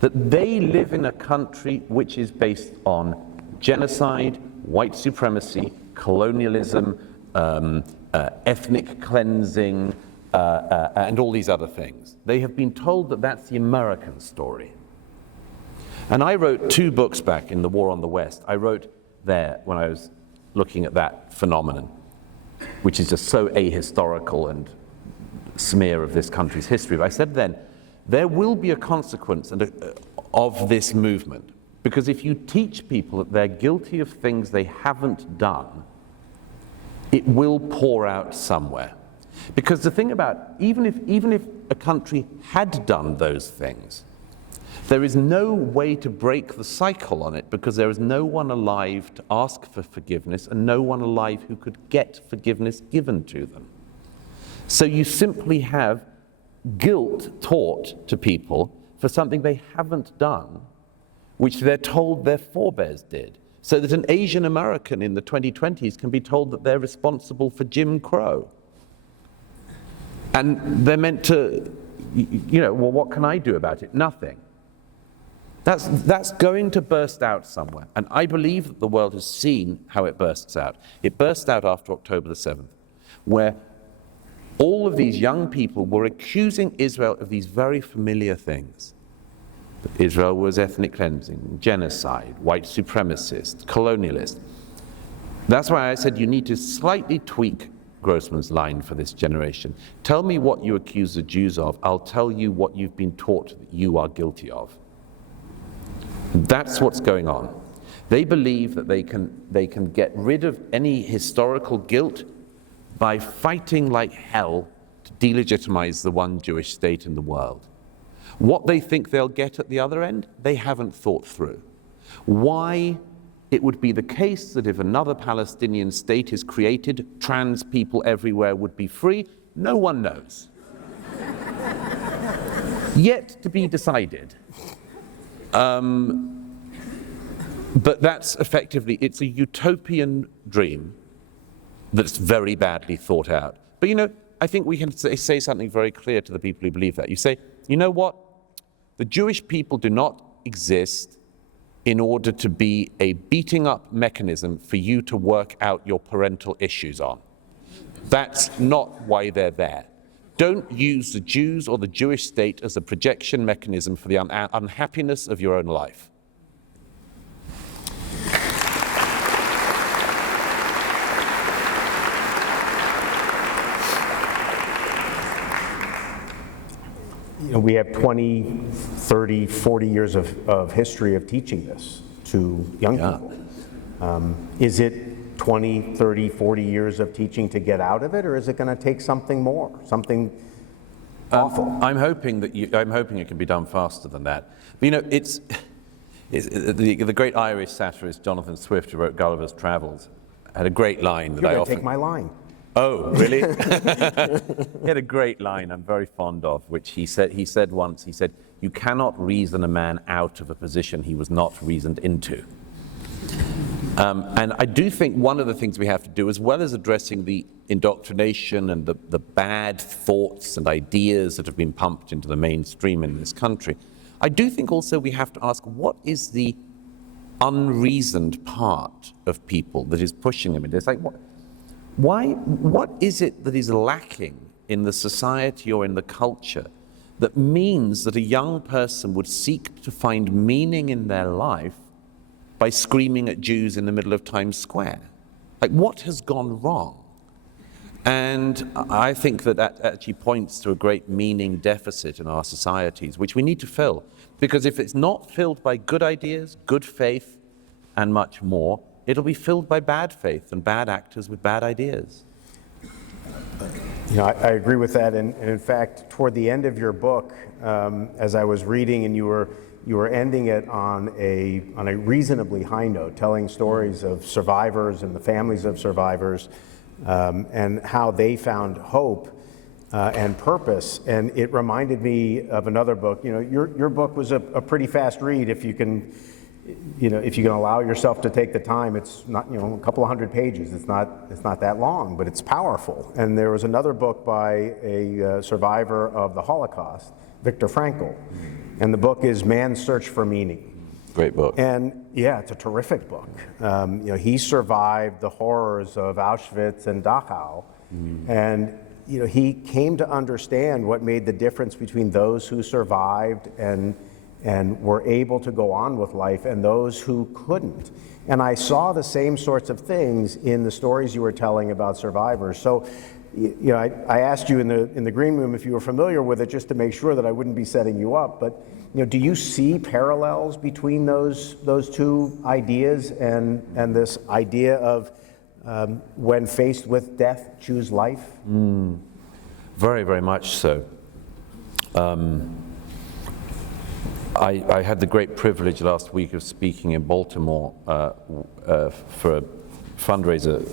that they live in a country which is based on genocide, white supremacy, colonialism, ethnic cleansing, and all these other things. They have been told that that's the American story. And I wrote 2 books back in The War on the West. I wrote there when I was looking at that phenomenon, which is just so ahistorical and smear of this country's history. But I said then, there will be a consequence of this movement, because if you teach people that they're guilty of things they haven't done, it will pour out somewhere. Because the thing about, even if a country had done those things, there is no way to break the cycle on it, because there is no one alive to ask for forgiveness and no one alive who could get forgiveness given to them. So you simply have guilt taught to people for something they haven't done, which they're told their forebears did. So that an Asian American in the 2020s can be told that they're responsible for Jim Crow. And they're meant to, well, what can I do about it? Nothing. That's going to burst out somewhere. And I believe that the world has seen how it bursts out. It burst out after October the 7th, where all of these young people were accusing Israel of these very familiar things. That Israel was ethnic cleansing, genocide, white supremacist, colonialist. That's why I said you need to slightly tweak Grossman's line for this generation. Tell me what you accuse the Jews of, I'll tell you what you've been taught that you are guilty of. That's what's going on. They believe that they can get rid of any historical guilt by fighting like hell to delegitimize the one Jewish state in the world. What they think they'll get at the other end, they haven't thought through. Why it would be the case that if another Palestinian state is created, trans people everywhere would be free, no one knows. Yet to be decided. But that's effectively, it's a utopian dream that's very badly thought out. But I think we can say something very clear to the people who believe that. You say, you know what? The Jewish people do not exist in order to be a beating up mechanism for you to work out your parental issues on. That's not why they're there. Don't use the Jews or the Jewish state as a projection mechanism for the unhappiness of your own life. We have 20, 30, 40 years of history of teaching this to young people. Is it 20, 30, 40 years of teaching to get out of it, or is it going to take something more, something awful? I'm hoping it can be done faster than that. But, it's the great Irish satirist Jonathan Swift, who wrote Gulliver's Travels, had a great line that You're I gonna often take my line. Oh, really? He had a great line I'm very fond of, which he said once, you cannot reason a man out of a position he was not reasoned into. And I do think one of the things we have to do, as well as addressing the indoctrination and the bad thoughts and ideas that have been pumped into the mainstream in this country, I do think also we have to ask, what is the unreasoned part of people that is pushing them into this? Like, what is it that is lacking in the society or in the culture that means that a young person would seek to find meaning in their life by screaming at Jews in the middle of Times Square? Like, what has gone wrong? And I think that that actually points to a great meaning deficit in our societies, which we need to fill. Because if it's not filled by good ideas, good faith, and much more, it'll be filled by bad faith and bad actors with bad ideas. I agree with that, and in fact, toward the end of your book, as I was reading, and you were ending it on a reasonably high note, telling stories of survivors and the families of survivors, and how they found hope and purpose. And it reminded me of another book. Your book was a pretty fast read if you can. If you can allow yourself to take the time. It's not, a couple of hundred pages. It's not that long, but it's powerful. And there was another book by a survivor of the Holocaust, Viktor Frankl, and the book is Man's Search for Meaning. Great book. And yeah, it's a terrific book. He survived the horrors of Auschwitz and Dachau, and he came to understand what made the difference between those who survived and were able to go on with life and those who couldn't. And I saw the same sorts of things in the stories you were telling about survivors. So, I asked you in the green room if you were familiar with it, just to make sure that I wouldn't be setting you up. But do you see parallels between those two ideas and this idea of when faced with death, choose life? Very, very much so. I had the great privilege last week of speaking in Baltimore for a fundraiser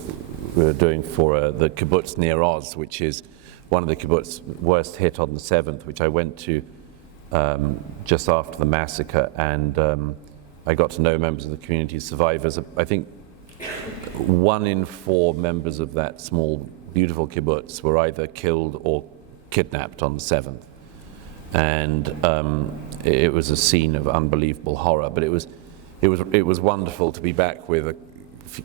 we were doing for the kibbutz near Oz, which is one of the kibbutz worst hit on the 7th, which I went to just after the massacre, and I got to know members of the community, survivors. I think 1 in 4 members of that small, beautiful kibbutz were either killed or kidnapped on the 7th. And it was a scene of unbelievable horror. But it was wonderful to be back with a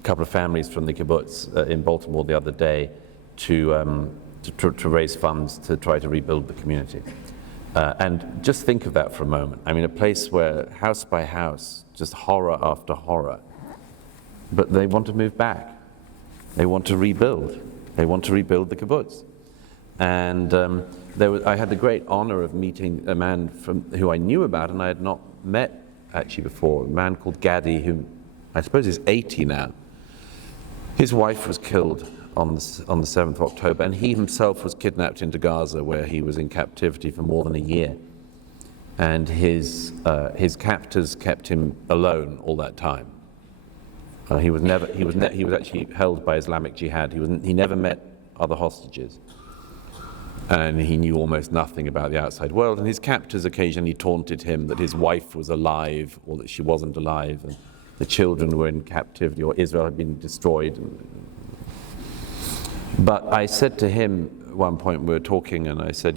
couple of families from the kibbutz in Baltimore the other day to raise funds to try to rebuild the community. And just think of that for a moment. I mean, a place where house by house, just horror after horror. But they want to move back. They want to rebuild. They want to rebuild the kibbutz. And I had the great honor of meeting a man who I knew about and I had not met actually before, a man called Gadi, who I suppose is 80 now. His wife was killed on the 7th of October, and he himself was kidnapped into Gaza, where he was in captivity for more than a year. And his captors kept him alone all that time. He was actually held by Islamic Jihad. He never met other hostages. And he knew almost nothing about the outside world, and his captors occasionally taunted him that his wife was alive or that she wasn't alive, and the children were in captivity or Israel had been destroyed. But I said to him at one point, we were talking, and I said,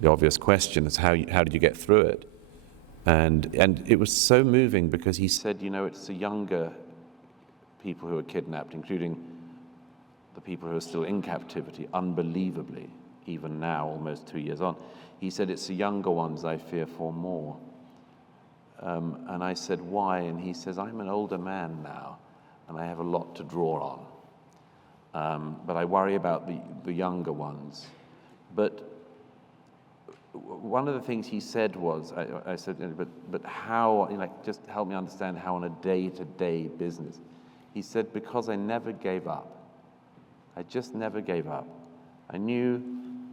the obvious question is how did you get through it? And it was so moving because he said, it's the younger people who are kidnapped, including the people who are still in captivity, unbelievably. Even now, almost 2 years on. He said, it's the younger ones I fear for more. And I said, why? And he says, I'm an older man now, and I have a lot to draw on. But I worry about the younger ones. But one of the things he said was, I said, but how, just help me understand how on a day-to-day business. He said, because I never gave up. I just never gave up. I knew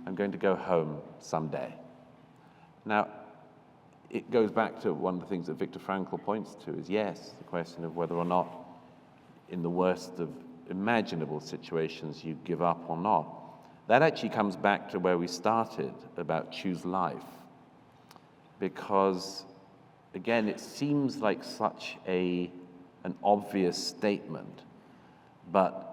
I'm going to go home someday. Now, it goes back to one of the things that Viktor Frankl points to is, yes, the question of whether or not in the worst of imaginable situations you give up or not. That actually comes back to where we started about choose life. Because, again, it seems like such an obvious statement, but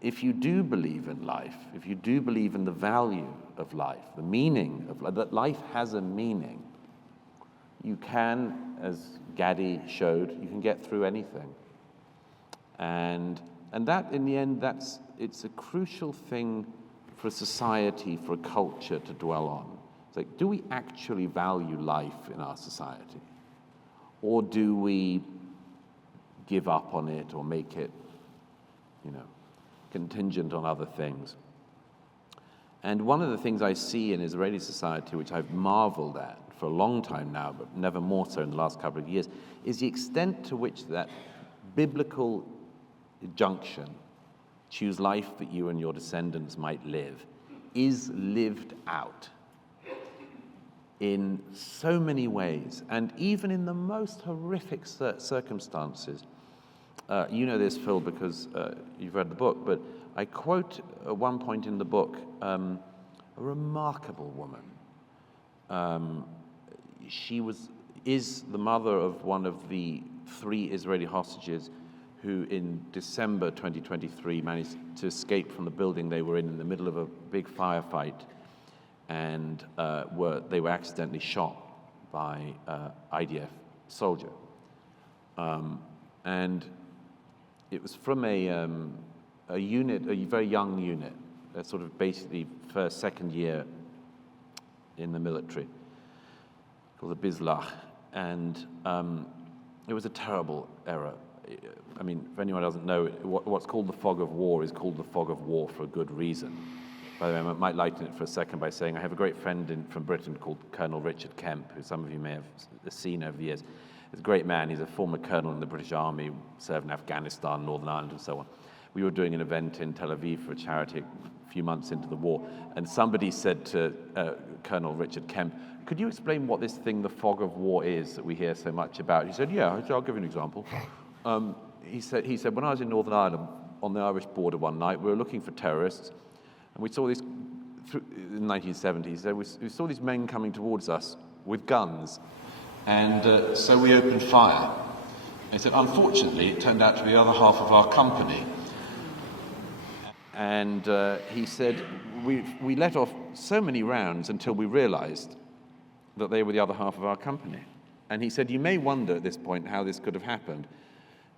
if you do believe in life, if you do believe in the value of life, the meaning of life, that life has a meaning, you can, as Gadi showed, you can get through anything. And that, in the end, it's a crucial thing for a society, for a culture to dwell on. It's like, do we actually value life in our society? Or do we give up on it or make it, contingent on other things? And one of the things I see in Israeli society, which I've marveled at for a long time now, but never more so in the last couple of years, is the extent to which that biblical junction, choose life that you and your descendants might live, is lived out in so many ways, and even in the most horrific circumstances. You know this, Phil, because you've read the book, but I quote at one point in the book a remarkable woman. She is the mother of one of the 3 Israeli hostages who in December 2023 managed to escape from the building they were in the middle of a big firefight, and they were accidentally shot by IDF soldier. And it was from a unit, a very young unit, a sort of basically second year in the military, called the Bizlach. And it was a terrible era. I mean, if anyone doesn't know, what's called the fog of war is called the fog of war for a good reason. By the way, I might lighten it for a second by saying I have a great friend from Britain called Colonel Richard Kemp, who some of you may have seen over the years. He's a great man. He's a former colonel in the British Army, served in Afghanistan, Northern Ireland, and so on. We were doing an event in Tel Aviv for a charity a few months into the war, and somebody said to Colonel Richard Kemp, "Could you explain what this thing, the fog of war, is that we hear so much about?" He said, "Yeah, I'll give you an example." He said, when I was in Northern Ireland on the Irish border one night, we were looking for terrorists, and we saw these, in the 1970s, we saw these men coming towards us with guns, and so we opened fire. And he said, unfortunately, it turned out to be the other half of our company. And he said, we let off so many rounds until we realized that they were the other half of our company. And he said, you may wonder at this point how this could have happened.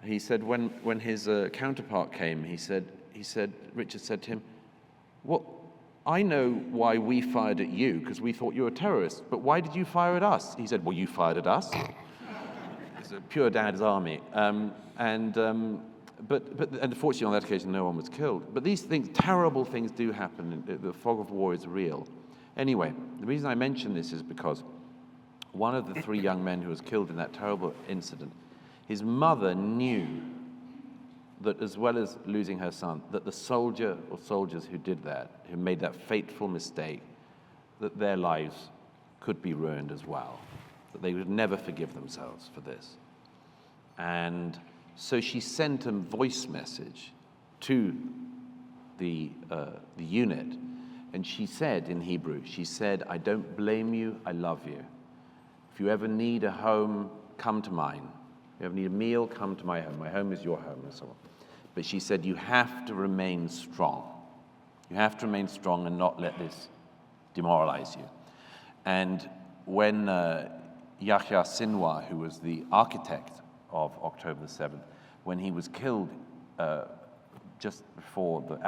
He said, when his counterpart came, Richard said to him, well, I know why we fired at you, because we thought you were terrorists, but why did you fire at us? He said, well, you fired at us. It's a pure dad's army. But unfortunately on that occasion, no one was killed. But these things, terrible things do happen. The fog of war is real. Anyway, the reason I mention this is because one of the 3 young men who was killed in that terrible incident, his mother knew that as well as losing her son, that the soldier or soldiers who did that, who made that fateful mistake, that their lives could be ruined as well, that they would never forgive themselves for this. And so she sent a voice message to the unit, and she said in Hebrew, she said, I don't blame you, I love you. If you ever need a home, come to mine. If you ever need a meal, come to my home is your home, and so on. But she said, you have to remain strong. You have to remain strong and not let this demoralize you. And when Yahya Sinwar, who was the architect of October the 7th, when he was killed just before the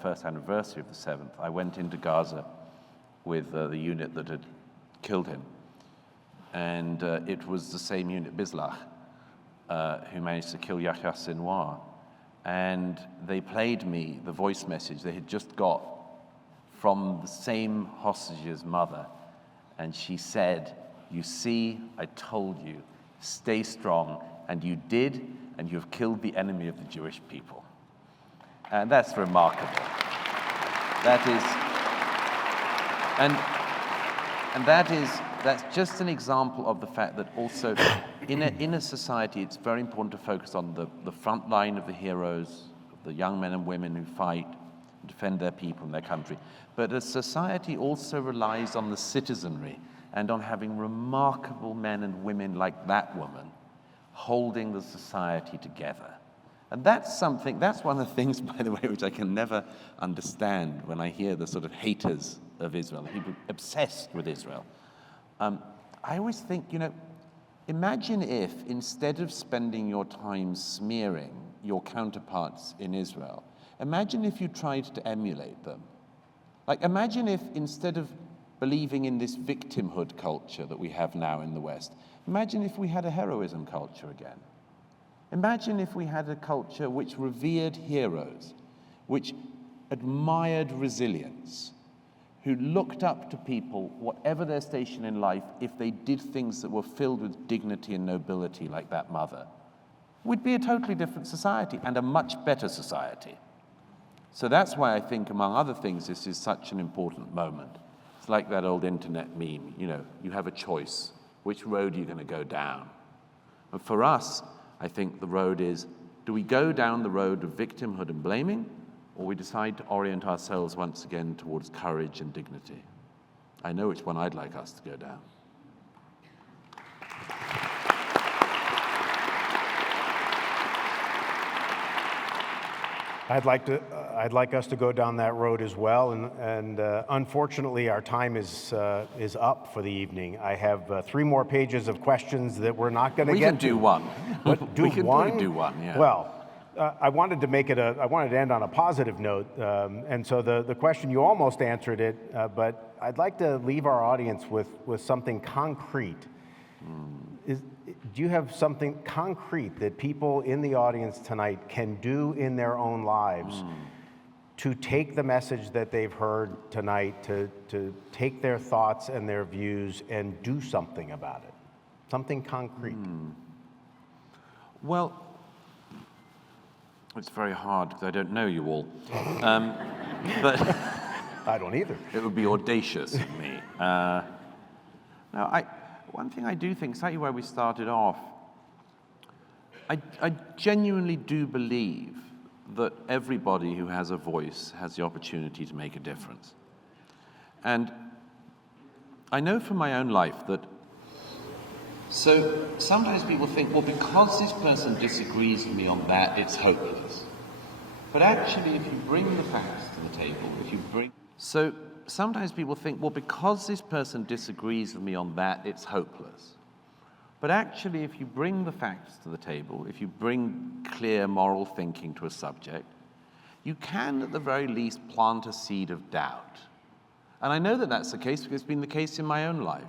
first anniversary of the 7th, I went into Gaza with the unit that had killed him. And it was the same unit, Bizlach, who managed to kill Yahya Sinwar. And they played me the voice message they had just got from the same hostage's mother. And she said, you see, I told you, stay strong. And you did, and you have killed the enemy of the Jewish people. And that's remarkable. That is, that's just an example of the fact that also in a society, it's very important to focus on the front line of the heroes, the young men and women who fight, defend their people and their country. But a society also relies on the citizenry and on having remarkable men and women like that woman holding the society together. And that's one of the things, by the way, which I can never understand when I hear the sort of haters of Israel, people obsessed with Israel. I always think, imagine if instead of spending your time smearing your counterparts in Israel, imagine if you tried to emulate them. Like, imagine if instead of believing in this victimhood culture that we have now in the West, imagine if we had a heroism culture again. Imagine if we had a culture which revered heroes, which admired resilience, who looked up to people, whatever their station in life, if they did things that were filled with dignity and nobility like that mother, we'd be a totally different society and a much better society. So that's why I think, among other things, this is such an important moment. It's like that old internet meme, you have a choice. Which road are you going to go down? And for us, I think the road is, do we go down the road of victimhood and blaming, or we decide to orient ourselves once again towards courage and dignity? I know which one I'd like us to go down. I'd like us to go down that road as well, and unfortunately, our time is up for the evening. I have 3 more pages of questions that we're not going to get to. We can do one. But do we can one? do one, yeah. Well, I wanted to end on a positive note, and so the question, you almost answered it, but I'd like to leave our audience with something concrete. Do you have something concrete that people in the audience tonight can do in their own lives to take the message that they've heard tonight, to take their thoughts and their views and do something about it? Something concrete. Well, it's very hard because I don't know you all. But I don't either. It would be audacious of me. One thing I do think, slightly where we started off, I genuinely do believe that everybody who has a voice has the opportunity to make a difference. And I know from my own life that, so sometimes people think, well, because this person disagrees with me on that, it's hopeless. But actually, if you bring the facts to the table, So sometimes people think, well, because this person disagrees with me on that, it's hopeless. But actually, if you bring the facts to the table, if you bring clear moral thinking to a subject, you can, at the very least, plant a seed of doubt. And I know that that's the case because it's been the case in my own life.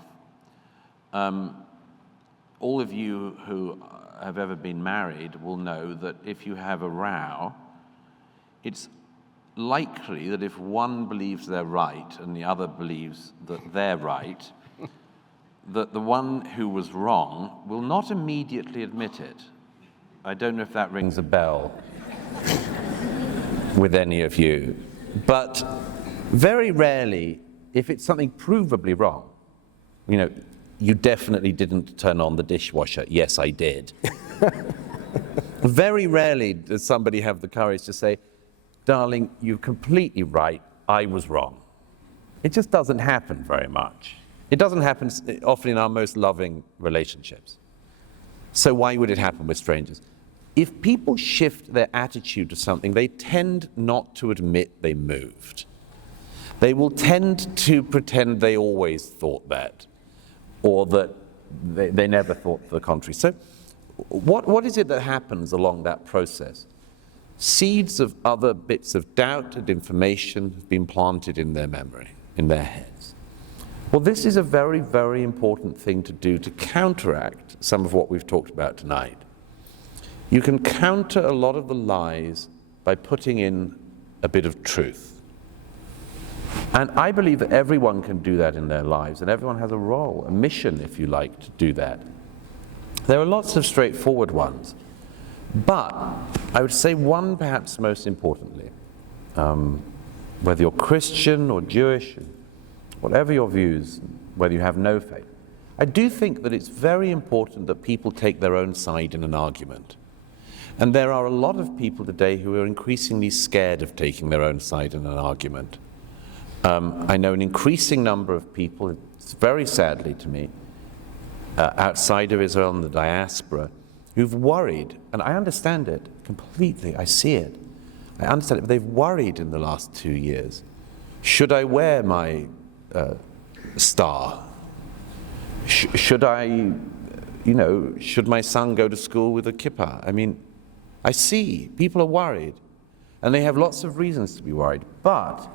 All of you who have ever been married will know that if you have a row, it's likely that if one believes they're right and the other believes that they're right, that the one who was wrong will not immediately admit it. I don't know if that rings a bell with any of you, but very rarely, if it's something provably wrong, you definitely didn't turn on the dishwasher. Yes, I did. Very rarely does somebody have the courage to say, darling, you're completely right, I was wrong. It just doesn't happen very much. It doesn't happen often in our most loving relationships. So why would it happen with strangers? If people shift their attitude to something, they tend not to admit they moved. They will tend to pretend they always thought that, or that they never thought the contrary. So what is it that happens along that process? Seeds of other bits of doubt and information have been planted in their memory, in their heads. Well, this is a very, very important thing to do to counteract some of what we've talked about tonight. You can counter a lot of the lies by putting in a bit of truth. And I believe that everyone can do that in their lives, and everyone has a role, a mission, if you like, to do that. There are lots of straightforward ones. But I would say one, perhaps most importantly, whether you're Christian or Jewish, whatever your views, whether you have no faith, I do think that it's very important that people take their own side in an argument. And there are a lot of people today who are increasingly scared of taking their own side in an argument. I know an increasing number of people, very sadly to me, outside of Israel and the diaspora, who've worried, and I understand it completely, I see it, I understand it, but they've worried in the last 2 years. Should I wear my star? Should I, should my son go to school with a kippah? I mean, I see people are worried, and they have lots of reasons to be worried, but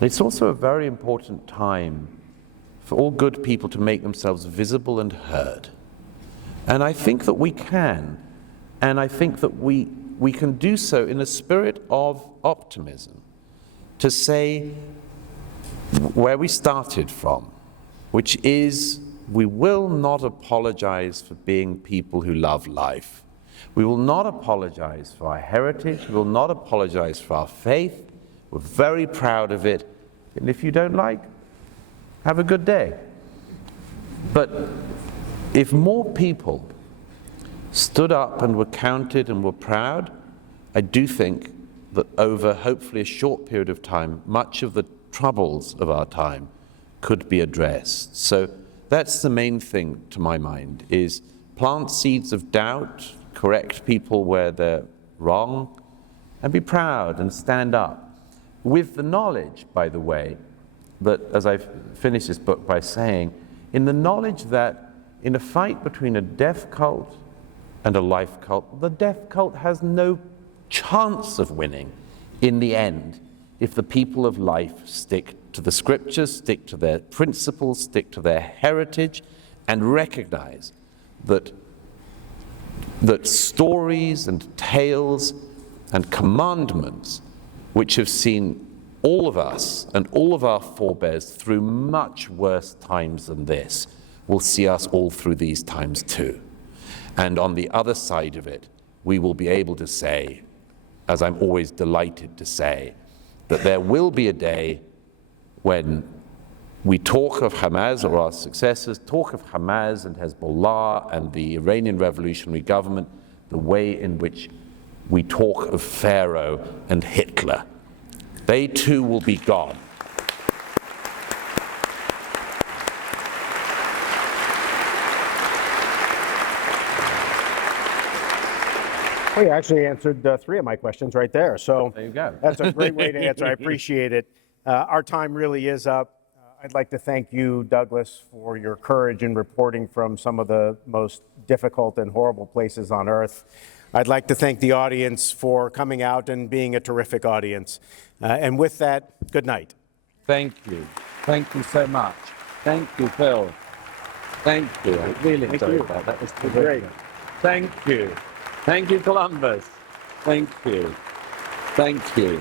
it's also a very important time for all good people to make themselves visible and heard. And I think that we can, and I think that we can do so in a spirit of optimism, to say, where we started from, which is we will not apologize for being people who love life. We will not apologize for our heritage. We will not apologize for our faith. We're very proud of it. And if you don't like, have a good day. But if more people stood up and were counted and were proud, I do think that over hopefully a short period of time, much of the troubles of our time could be addressed. So that's the main thing to my mind, is plant seeds of doubt, correct people where they're wrong, and be proud and stand up. With the knowledge, by the way, that, as I finish this book by saying, in the knowledge that in a fight between a death cult and a life cult, the death cult has no chance of winning in the end if the people of life stick to the scriptures, stick to their principles, stick to their heritage, and recognize that stories and tales and commandments which have seen all of us and all of our forebears through much worse times than this will see us all through these times too. And on the other side of it, we will be able to say, as I'm always delighted to say, that there will be a day when we talk of Hamas, or our successors talk of Hamas and Hezbollah and the Iranian revolutionary government, the way in which we talk of Pharaoh and Hitler. They too will be gone. Well, you actually answered 3 of my questions right there. So There you go. that's a great way to answer. I appreciate it. Our time really is up. I'd like to thank you, Douglas, for your courage in reporting from some of the most difficult and horrible places on earth. I'd like to thank the audience for coming out and being a terrific audience. And with that, good night. Thank you. Thank you so much. Thank you, Phil. Thank you. I really enjoyed that. That was Great. Thank you. Thank you, Columbus. Thank you. Thank you.